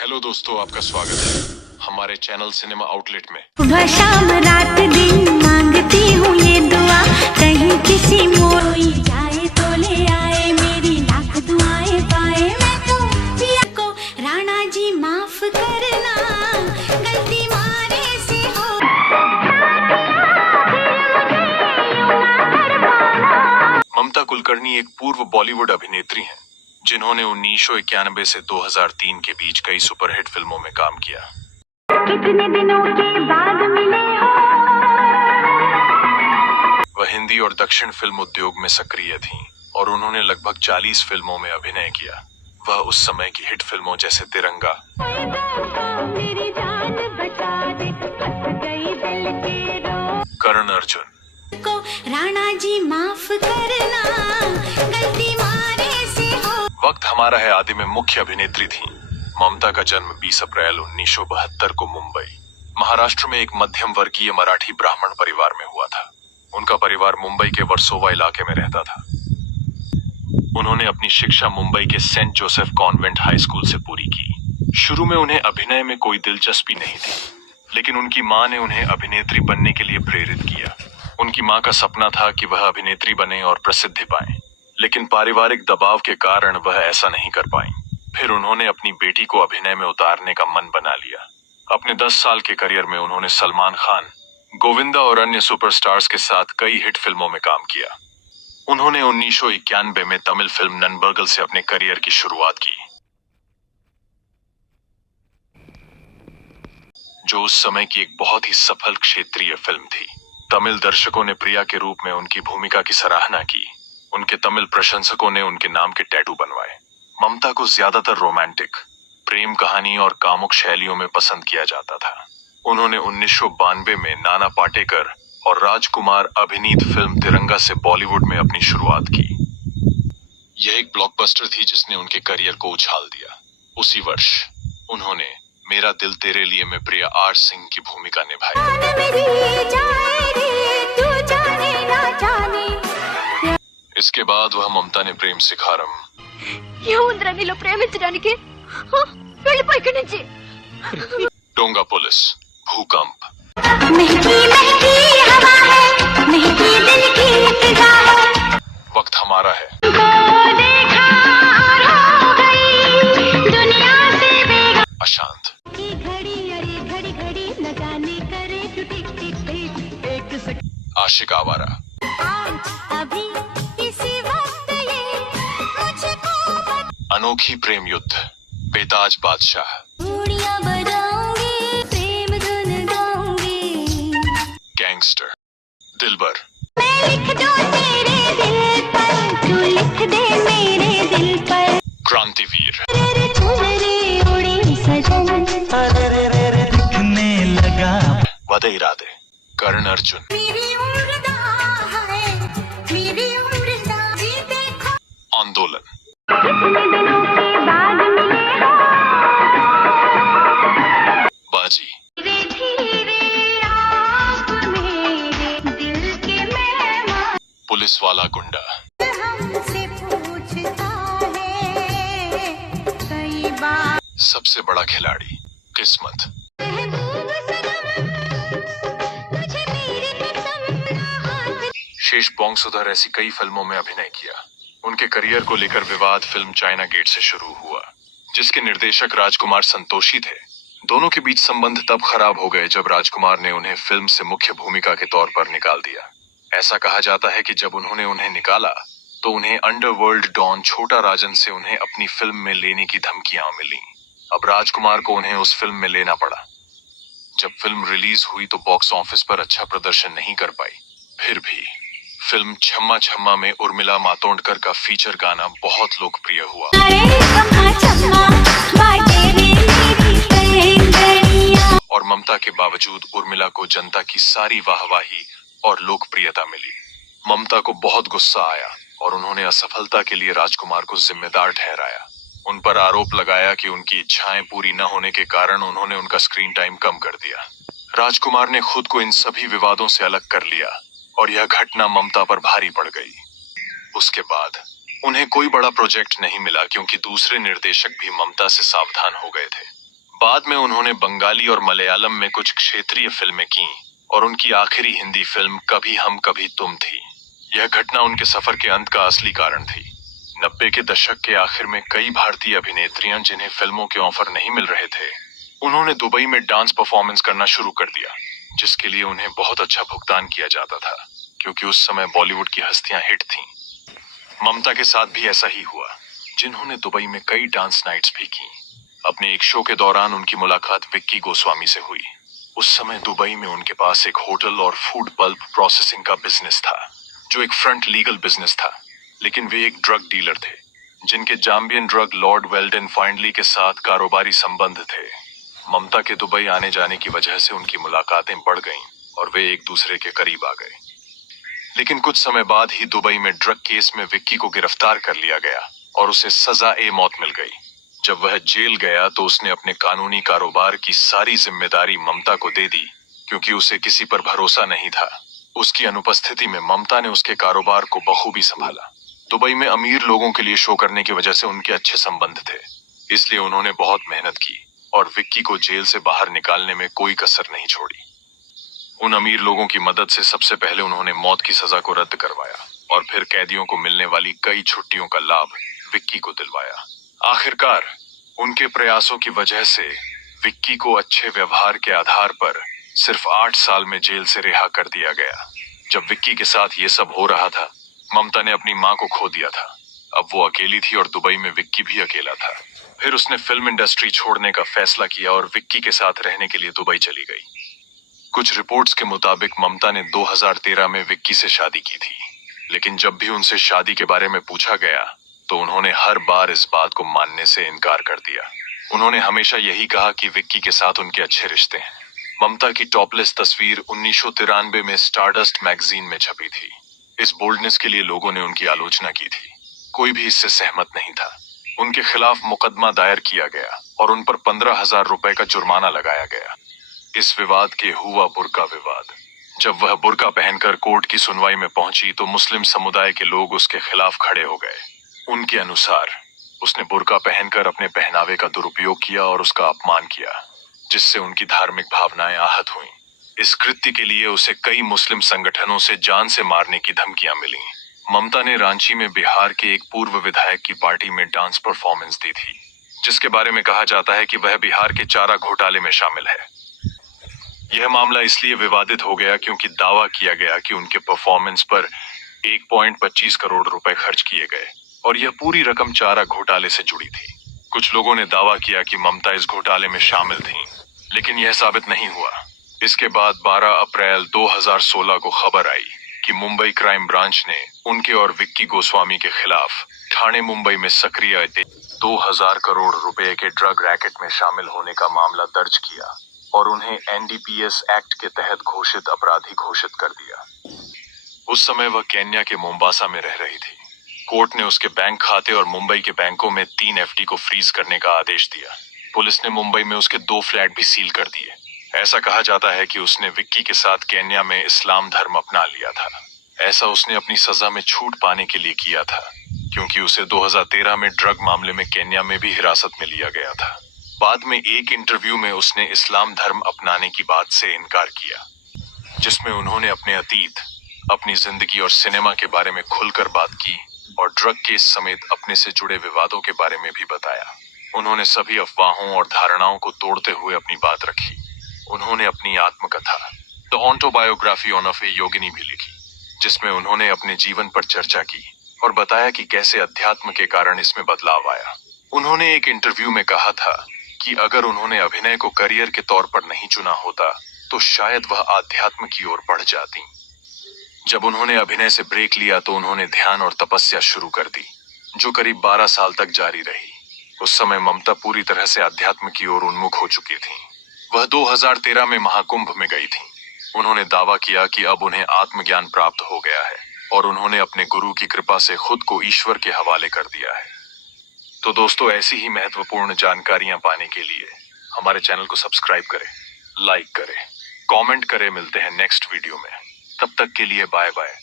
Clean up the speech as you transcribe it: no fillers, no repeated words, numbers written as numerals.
Hello दोस्तों, आपका स्वागत है हमारे चैनल सिनेमा आउटलेट में। सुबह शाम रात दिन मांगती हूँ ये दुआ, कहीं किसी मोड़ कोई जाए तो ले आए, मेरी लाख दुआएं पाए। मैं तो पिया को राणा जी माफ करना, गलती मारे से हो। ममता कुलकर्णी एक पूर्व बॉलीवुड अभिनेत्री हैं, जिन्होंने 1991 से 2003 के बीच कई सुपरहिट फिल्मों में काम किया। कितने दिनों के बाद मिले हो। वह हिंदी और दक्षिण फिल्म उद्योग में सक्रिय थीं और उन्होंने लगभग 40 फिल्मों में अभिनय किया। वह उस समय की हिट फिल्मों जैसे तिरंगा, मेरी जान बचा दे, फंस गई दिल के रो। करण अर्जुन को राणा जी माफ करना, गलती मारे से हो। वक्त हमारा है आदि में मुख्य अभिनेत्री थीं। ममता का जन्म 20 अप्रैल 1972 को मुंबई, महाराष्ट्र में एक मध्यम वर्गीय मराठी ब्राह्मण परिवार में हुआ था। उनका परिवार मुंबई के वर्सोवा इलाके में रहता था। उन्होंने अपनी शिक्षा मुंबई के Saint Joseph Convent High School से पूरी की। शुरू में उन्हें अभिनय में कोई दिलचस्पी नहीं थी, लेकिन उनकी मां ने उन्हें अभिनेत्री बनने के लिए प्रेरित किया। उनकी मां का सपना था कि वह अभिनेत्री बने और प्रसिद्धि पाएं, लेकिन पारिवारिक दबाव के कारण वह ऐसा नहीं कर पाईं। फिर उन्होंने अपनी बेटी को अभिनय में उतारने का मन बना लिया। अपने 10 साल के करियर में उन्होंने सलमान खान, गोविंदा और अन्य सुपरस्टार्स के साथ कई हिट फिल्मों में काम किया। उन्होंने 1991 में तमिल फिल्म नन्बर्गल से अपने करियर की शुरुआत की, जो उस समय की एक बहुत ही सफल क्षेत्रीय फिल्म थी। तमिल दर्शकों ने प्रिया के रूप में उनकी भूमिका की सराहना की। उनके तमिल प्रशंसकों ने उनके नाम के टैटू बनवाए। ममता को ज्यादातर रोमांटिक, प्रेम कहानी और कामुक शैलियों में पसंद किया जाता था। उन्होंने 1992 में नाना पाटेकर और राजकुमार अभिनीत फिल्म तिरंगा से बॉलीवुड में अपनी शुरुआत की। यह एक ब्लॉकबस्टर थी जिसने उनके करियर को उछाल दिया। उसी वर्ष उन्होंने मेरा दिल तेरे लिए में प्रिया आर सिंह की भूमिका निभाई। इसके बाद वह ममता ने प्रेम शिखारम, ఏముందిరా ప్రేమించడానికి వెళ్ళిపో ఇక్కడి నుంచి डोंगा पुलिस, भूकंप, महकी महकी हवा है, महकी दिल की फिजा है। वक्त हमारा है, को देखा और हो गई दुनिया से बेगा अशांत, की घड़ी, अरे घड़ी घड़ी न जाने करे क्यों टिक टिक टिक। एक सेकंड आशिक आवारा, अभी इसी वक्त ये मुझको अनोखी प्रेम युद्ध, बेताज बादशाह, चूड़ियां बजाऊंगी, प्रेम धुन गाऊंगी। गैंगस्टर, दिलबर, मैं लिख दूं तेरे दिल पर, तू लिख दे मेरे दिल पर। क्रांतिवीर, रे चुनरी उड़ी सजन, दिखने लगा वदे इरादे, करण अर्जुन, मेरी उम्र दा है, मेरी उम्र दा जी देखो। आंदोलन, कितने दिनों के बाद मिले हो। बाजी, धीरे धीरे आप मेरे दिल के मेहमान। पुलिस वाला गुंडा, हमसे पूछता है कई बार, सबसे बड़ा खिलाड़ी, किस्मत, महबूब सनम, तुझे मेरी कसम। शेष बोंगसुधर ऐसी कई फिल्मों में अभिनय किया। उनके करियर को लेकर विवाद फिल्म चाइना गेट से शुरू हुआ, जिसके निर्देशक राजकुमार संतोषी थे। दोनों के बीच संबंध तब खराब हो गए जब राजकुमार ने उन्हें फिल्म से मुख्य भूमिका के तौर पर निकाल दिया। ऐसा कहा जाता है कि जब उन्हें निकाला तो उन्हें अंडरवर्ल्ड डॉन छोटा राजन से उन्हें अपनी फिल्म में लेने की धमकियां मिली। अब राजकुमार को उन्हें उस फिल्म में लेना पड़ा। जब फिल्म रिलीज हुई तो बॉक्स ऑफिस पर अच्छा प्रदर्शन नहीं कर पाई। फिर भी फिल्म छम्मा छम्मा में उर्मिला मातोंडकर का फीचर गाना बहुत लोकप्रिय हुआ और ममता के बावजूद उर्मिला को जनता की सारी वाहवाही और लोकप्रियता मिली। ममता को बहुत गुस्सा आया और उन्होंने असफलता के लिए राजकुमार को जिम्मेदार ठहराया। उन पर आरोप लगाया कि उनकी इच्छाएं पूरी न होने के कारण उन्होंने उनका स्क्रीन टाइम कम कर दिया। राजकुमार ने खुद को इन सभी विवादों से अलग कर लिया और यह घटना ममता पर भारी पड़ गई। उसके बाद उन्हें कोई बड़ा प्रोजेक्ट नहीं मिला क्योंकि दूसरे निर्देशक भी ममता से सावधान हो गए थे। बाद में उन्होंने बंगाली और मलयालम में कुछ क्षेत्रीय फिल्में की और उनकी आखिरी हिंदी फिल्म कभी हम कभी तुम थी। यह घटना उनके सफर के अंत का असली कारण थी। 90 के दशक के आखिर में कई भारतीय अभिनेत्रियां जिन्हें फिल्मों के ऑफर नहीं मिल रहे थे, उन्होंने दुबई में डांस परफॉर्मेंस करना शुरू कर दिया, जिसके लिए उन्हें बहुत अच्छा भुगतान किया जाता था, क्योंकि उस समय बॉलीवुड की हस्तियां हिट थीं। ममता के साथ भी ऐसा ही हुआ, जिन्होंने दुबई में कई डांस नाइट्स भी की। अपने एक शो के दौरान उनकी मुलाकात विक्की गोस्वामी से हुई। उस समय दुबई में उनके पास एक होटल और फूड पल्प प्रोसेसिंग का बिजनेस था, जो एक फ्रंट लीगल बिजनेस था, लेकिन वे एक ड्रग डीलर थे, जिनके जाम्बियन ड्रग लॉर्ड वेल्डन फाइंडली के साथ कारोबारी संबंध थे। ममता के दुबई आने जाने की वजह से उनकी मुलाकातें बढ़ गईं और वे एक दूसरे के करीब आ गए। लेकिन कुछ समय बाद ही दुबई में ड्रग केस में विक्की को गिरफ्तार कर लिया गया और उसे सजा-ए-मौत मिल गई। जब वह जेल गया तो उसने अपने कानूनी कारोबार की सारी जिम्मेदारी ममता को दे दी, क्योंकि उसे किसी पर भरोसा नहीं था। उसकी अनुपस्थिति में ममता ने उसके कारोबार को बखूबी संभाला। दुबई में अमीर लोगों के लिए शो करने की वजह से उनके अच्छे संबंध थे, इसलिए उन्होंने बहुत मेहनत की और विक्की को जेल से बाहर निकालने में कोई कसर नहीं छोड़ी। उन अमीर लोगों की मदद से सबसे पहले उन्होंने मौत की सजा को रद्द करवाया और फिर कैदियों को मिलने वाली कई छुट्टियों का लाभ विक्की को दिलवाया। आखिरकार उनके प्रयासों की वजह से विक्की को अच्छे व्यवहार के आधार पर सिर्फ 8 साल में जेल से रिहा कर दिया गया। जब विक्की के साथ ये सब हो रहा था, ममता ने अपनी मां को खो दिया था। अब वो अकेली थी और दुबई में विक्की भी अकेला था। फिर उसने फिल्म इंडस्ट्री छोड़ने का फैसला किया और विक्की के साथ रहने के लिए दुबई चली गई। कुछ रिपोर्ट्स के मुताबिक ममता ने 2013 में विक्की से शादी की थी, लेकिन जब भी उनसे शादी के बारे में पूछा गया तो उन्होंने हर बार इस बात को मानने से इनकार कर दिया। उन्होंने हमेशा यही कहा कि विक्की के साथ उनके अच्छे रिश्ते हैं। ममता की टॉपलेस तस्वीर 1993 में स्टारडस्ट मैगजीन में छपी थी। इस बोल्डनेस के लिए लोगों ने उनकी आलोचना की थी। कोई भी इससे सहमत नहीं था। उनके खिलाफ मुकदमा दायर किया गया और उन पर 15,000 रुपए का जुर्माना लगाया गया। इस विवाद के हुआ बुर्का विवाद। जब वह बुर्का पहनकर कोर्ट की सुनवाई में पहुंची तो मुस्लिम समुदाय के लोग उसके खिलाफ खड़े हो गए। उनके अनुसार उसने बुर्का पहनकर अपने पहनावे का दुरुपयोग किया और उसका अपमान किया, जिससे उनकी धार्मिक भावनाएं आहत हुईं। इस कृत्य के लिए उसे कई मुस्लिम संगठनों से जान से मारने की धमकियां मिली। ममता ने रांची में बिहार के एक पूर्व विधायक की पार्टी में डांस परफॉर्मेंस दी थी, जिसके बारे में कहा जाता है कि वह बिहार के चारा घोटाले में शामिल है। यह मामला इसलिए विवादित हो गया क्योंकि दावा किया गया कि उनके परफॉर्मेंस पर 1.25 करोड़ रुपए खर्च किए गए और यह पूरी रकम चारा घोटाले से जुड़ी थी। कुछ लोगों ने दावा किया कि ममता इस घोटाले में शामिल थीं, लेकिन यह साबित नहीं हुआ। इसके बाद 12 अप्रैल 2016 को खबर आई कि मुंबई क्राइम ब्रांच ने उनके और विक्की गोस्वामी के खिलाफ ठाणे मुंबई में सक्रिय 2000 करोड़ रुपए के ड्रग रैकेट में शामिल होने का मामला दर्ज किया और उन्हें NDPS एक्ट के तहत घोषित अपराधी घोषित कर दिया। उस समय वह केन्या के मोम्बासा में रह रही थी। कोर्ट ने उसके बैंक खाते और मुंबई के बैंकों में 3 FD को फ्रीज करने का आदेश दिया। पुलिस ने मुंबई में उसके 2 फ्लैट भी सील कर दिए। ऐसा कहा जाता है कि उसने विक्की के साथ केन्या में इस्लाम धर्म अपना लिया था। ऐसा उसने अपनी सजा में छूट पाने के लिए किया था, क्योंकि उसे 2013 में ड्रग मामले में केन्या में भी हिरासत में लिया गया था। बाद में एक इंटरव्यू में उसने इस्लाम धर्म अपनाने की बात से इनकार किया, जिसमें उन्होंने अपने अतीत, अपनी जिंदगी और सिनेमा के बारे में खुलकर बात की और ड्रग केस समेत अपने से जुड़े विवादों के बारे में भी बताया। उन्होंने सभी अफवाहों और धारणाओं को तोड़ते हुए अपनी बात रखी। उन्होंने अपनी आत्मकथा द ऑटोबायोग्राफी ऑफ ए योगिनी भी लिखी, जिसमें उन्होंने अपने जीवन पर चर्चा की और बताया कि कैसे अध्यात्म के कारण इसमें बदलाव आया। उन्होंने एक इंटरव्यू में कहा था कि अगर उन्होंने अभिनय को करियर के तौर पर नहीं चुना होता तो शायद वह आध्यात्म की ओर बढ़ जाती। जब उन्होंने अभिनय से ब्रेक लिया तो उन्होंने ध्यान और तपस्या शुरू कर दी, जो करीब 12 साल तक जारी रही। उस समय ममता पूरी तरह से अध्यात्म की ओर उन्मुख हो चुकी थी। वह 2013 में महाकुंभ में गई थी। उन्होंने दावा किया कि अब उन्हें आत्मज्ञान प्राप्त हो गया है और उन्होंने अपने गुरु की कृपा से खुद को ईश्वर के हवाले कर दिया है। तो दोस्तों, ऐसी ही महत्वपूर्ण जानकारियां पाने के लिए हमारे चैनल को सब्सक्राइब करें, लाइक करें, कमेंट करें। मिलते हैं नेक्स्ट वीडियो में। तब तक के लिए बाय बाय।